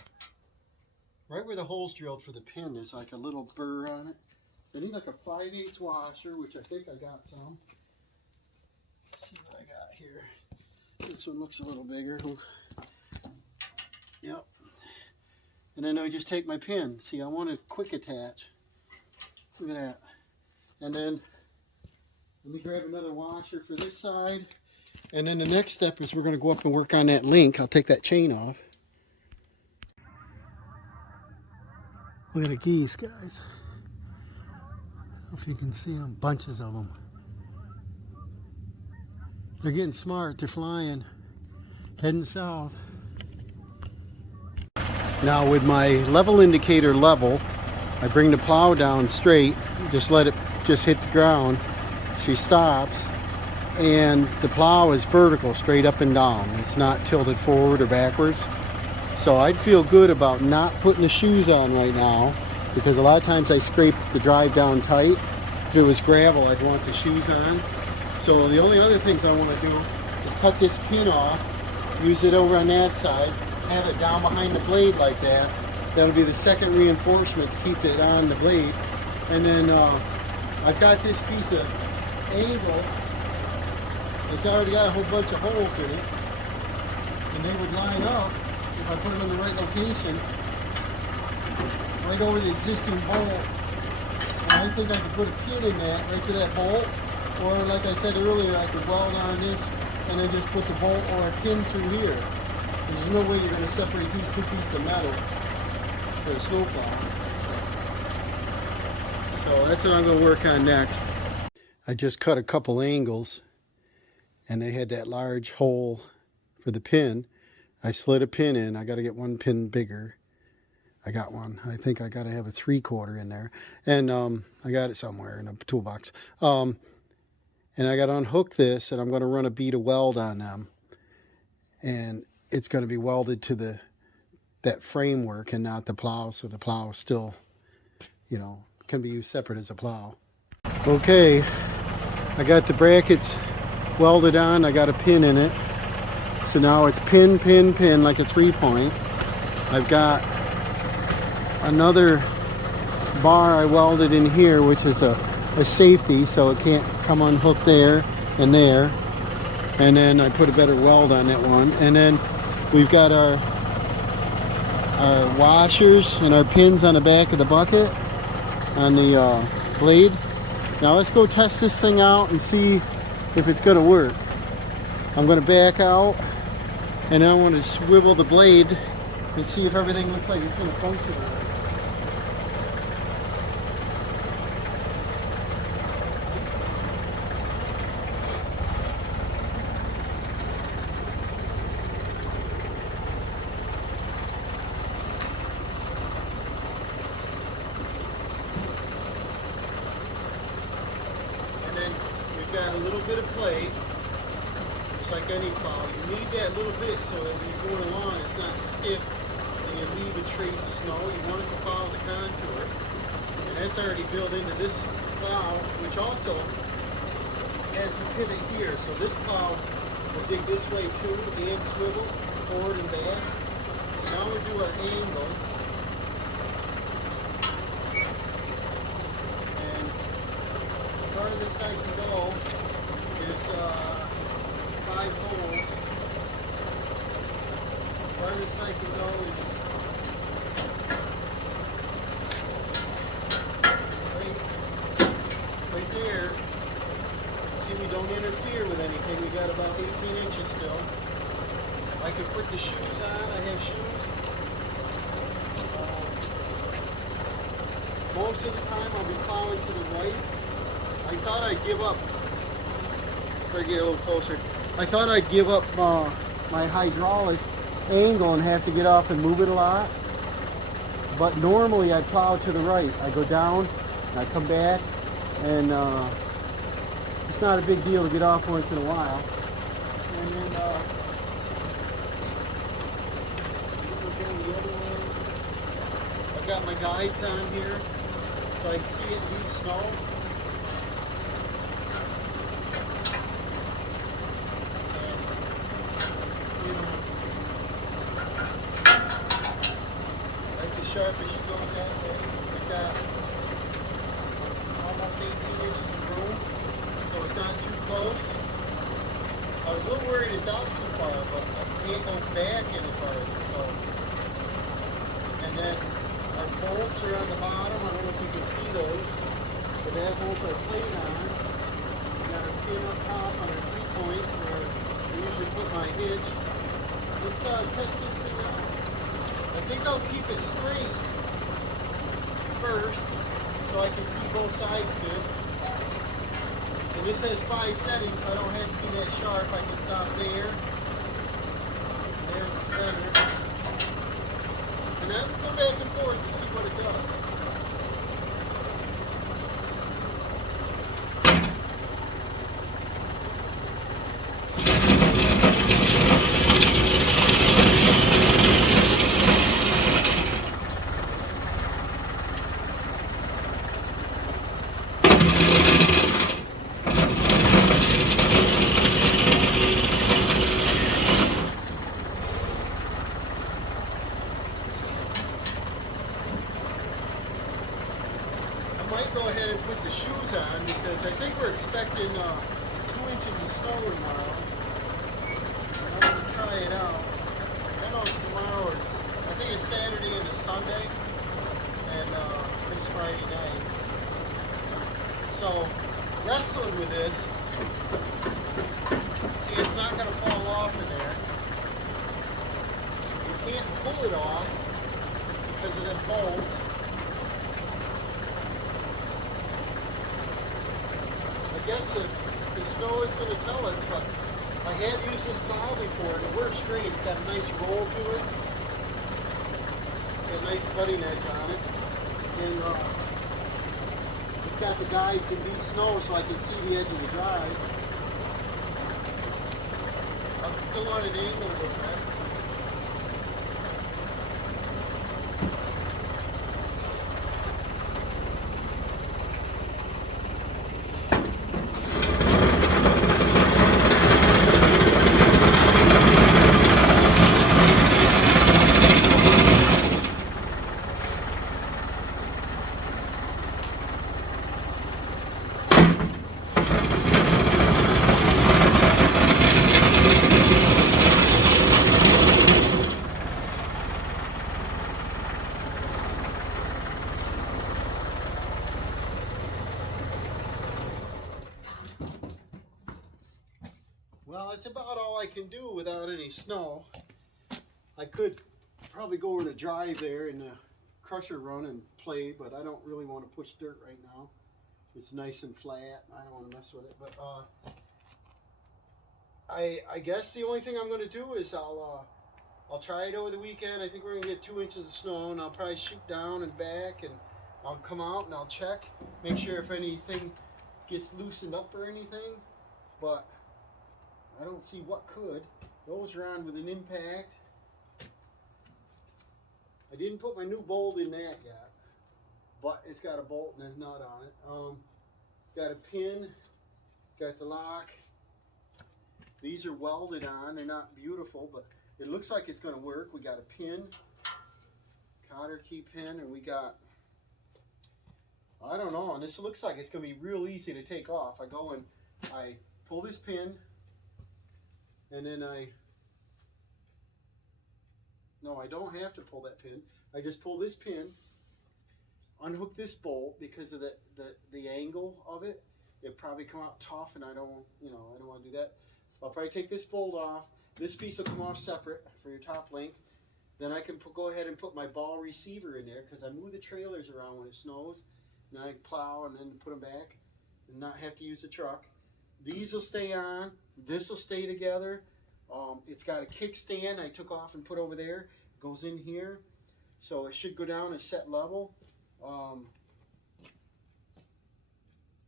right where the hole's drilled for the pin, there's like a little burr on it. I need like a 5/8 washer, which I think I got some. Let's see what I got here. This one looks a little bigger. Yep. And then I just take my pin. See, I want a quick attach. Look at that. And then let me grab another washer for this side. And then the next step is we're going to go up and work on that link. I'll take that chain off. Look at the geese, guys. I don't know if you can see them. Bunches of them. They're getting smart. They're flying. Heading south. Now with my level indicator level, I bring the plow down straight. Just let it just hit the ground. She stops. And the plow is vertical, straight up and down. It's not tilted forward or backwards. So I'd feel good about not putting the shoes on right now, because a lot of times I scrape the drive down tight. If it was gravel, I'd want the shoes on. So the only other things I want to do is cut this pin off, use it over on that side, have it down behind the blade like that. That'll be the second reinforcement to keep it on the blade. And then I've got this piece of angle. It's already got a whole bunch of holes in it, and they would line up if I put them in the right location, right over the existing bolt. And I think I could put a pin in that, right to that bolt, or like I said earlier, I could weld on this and then just put the bolt or a pin through here. There's no way you're going to separate these two pieces of metal for a snowplow. So that's what I'm going to work on next. I just cut a couple angles, and they had that large hole for the pin. I slid a pin in. I got to get one pin bigger. I got one. I think I got to have a 3/4 in there. And I got it somewhere in a toolbox. And I got to unhook this, and I'm going to run a bead of weld on them. And it's going to be welded to that framework and not the plow, so the plow still, you know, can be used separate as a plow. Okay, I got the brackets welded on. I got a pin in it. So now it's pin, pin, pin, like a 3-point. I've got another bar I welded in here, which is a safety, so it can't come unhooked there and there. And then I put a better weld on that one. And then we've got our washers and our pins on the back of the bucket on the blade. Now let's go test this thing out and see if it's going to work. I'm going to back out, and then I want to swivel the blade and see if everything looks like it's going to function. And then we've got a little bit of play. Just like any plow, you need that little bit so that when you're going along, it's not stiff and you leave a trace of snow. You want it to follow the contour, and that's already built into this plow, which also has a pivot here. So this plow will dig this way too and swivel forward and back. So now we do our angle, and the farthest I can go is 5 holes. Farthest I can go is right there. See, we don't interfere with anything. We got about 18 inches still. I can put the shoes on. I have shoes. Most of the time I'll be plowing to the right. I thought I'd give up. Better get a little closer. I thought I'd give up my hydraulic angle and have to get off and move it a lot. But normally I plow to the right. I go down, and I come back, and it's not a big deal to get off once in a while. And then the other one. I've got my guides on here so I can see it in deep snow. Sharp as she goes that way. We've got almost 18 inches of room, so it's not too close. I was a little worried it's out too far, but I can't go back any farther. So, and then our bolts are on the bottom. I don't know if you can see those, but that bolts are played on. We got a pin up top on our 3-point where I usually put my hitch. Let's test this thing out. I think I'll keep it straight first so I can see both sides good. And this has 5 settings, so I don't have to be that sharp. I can stop there. There's the center. And then go back and forth to see what it does. Go ahead and put the shoes on because I think we're expecting 2 inches of snow tomorrow. I'm going to try it out. I know it's tomorrow, I think it's Saturday into Sunday, and it's Friday night. So, wrestling with this, see, it's not going to fall off in there. You can't pull it off because of the bolts. I guess the snow is going to tell us, but I have used this plow before and it works great. It's got a nice roll to it. a nice cutting edge on it. And it's got the guides in deep snow so I can see the edge of the drive. I'm still on an angle with that. Well, that's about all I can do without any snow. I could probably go over to drive there in the crusher run and play, but I don't really want to push dirt right now. It's nice and flat. I don't want to mess with it. But I guess the only thing I'm going to do is I'll try it over the weekend. I think we're going to get 2 inches of snow, and I'll probably shoot down and back, and I'll come out and I'll check, make sure if anything gets loosened up or anything. But I don't see what could. Those are on with an impact. I didn't put my new bolt in that yet, but it's got a bolt and a nut on it. Got a pin, got the lock. These are welded on. They're not beautiful, but it looks like it's going to work. We got a pin, cotter key pin, and we got, I don't know, and this looks like it's going to be real easy to take off. I go and I pull this pin, and then no, I don't have to pull that pin. I just pull this pin, unhook this bolt because of the angle of it. It'll probably come out tough, and I don't want to do that. I'll probably take this bolt off. This piece will come off separate for your top link. Then I can go ahead and put my ball receiver in there because I move the trailers around when it snows. And then I can plow and then put them back and not have to use the truck. These will stay on. This will stay together. It's got a kickstand I took off and put over there. It goes in here. So it should go down a set level.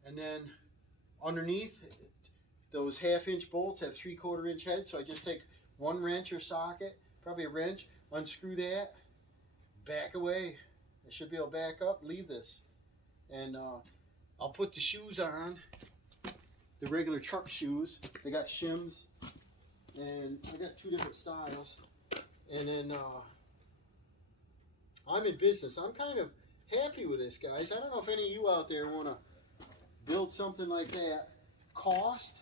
And then underneath, those 1/2 inch bolts have 3/4 inch heads. So I just take one wrench or socket, probably a wrench, unscrew that, back away. I should be able to back up, leave this. And I'll put the shoes on, the regular truck shoes. They got shims. And I got 2 different styles. And then I'm in business. I'm kind of happy with this, guys. I don't know if any of you out there want to build something like that. Cost,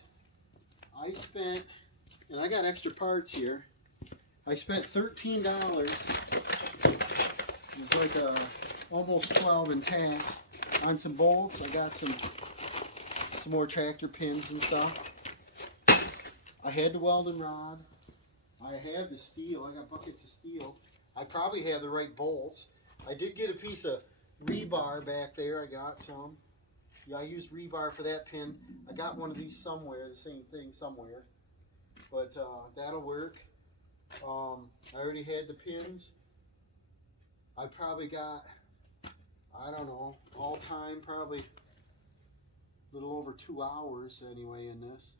I spent, and I got extra parts here. I spent $13. It's like almost 12 in tax on some bolts. I got some more tractor pins and stuff. I had the welding rod. I have the steel. I got buckets of steel. I probably have the right bolts. I did get a piece of rebar back there. I got some. Yeah, I used rebar for that pin. I got one of these somewhere, the same thing somewhere. But that'll work. I already had the pins. I probably got, I don't know, all time probably a little over 2 hours anyway in this.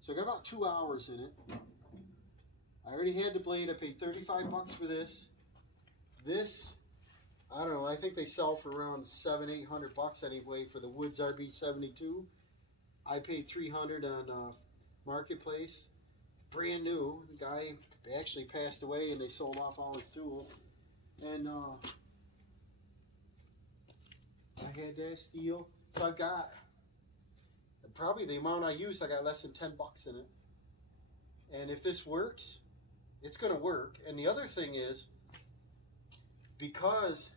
So I got about 2 hours in it. I already had the blade. I paid 35 bucks for this. This, I don't know, I think they sell for around $700-800 bucks anyway for the Woods RB72. I paid $300 on Marketplace. Brand new. The guy actually passed away and they sold off all his tools. And I had that steel. So I've got, probably the amount I used, I got less than 10 bucks in it. And if this works, it's going to work. And the other thing is, because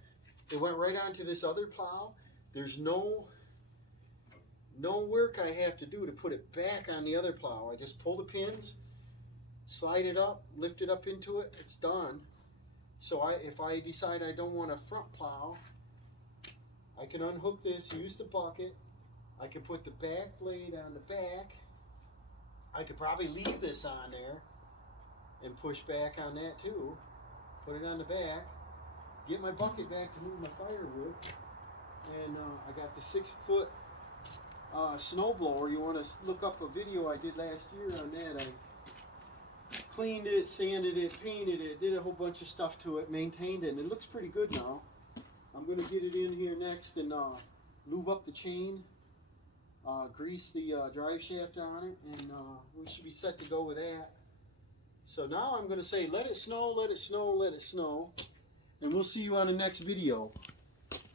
it went right onto this other plow, there's no work I have to do to put it back on the other plow. I just pull the pins, slide it up, lift it up into it, it's done. So if I decide I don't want a front plow, I can unhook this, use the bucket. I can put the back blade on the back. I could probably leave this on there and push back on that too. Put it on the back. get my bucket back to move my firewood. And I got the 6-foot snowblower. You want to look up a video I did last year on that. I cleaned it, sanded it, painted it, did a whole bunch of stuff to it, maintained it, and it looks pretty good now. I'm going to get it in here next and lube up the chain, grease the drive shaft on it, and we should be set to go with that. So now I'm going to say, let it snow, let it snow, let it snow, and we'll see you on the next video.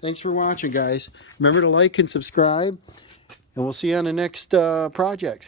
Thanks for watching, guys. Remember to like and subscribe, and we'll see you on the next project.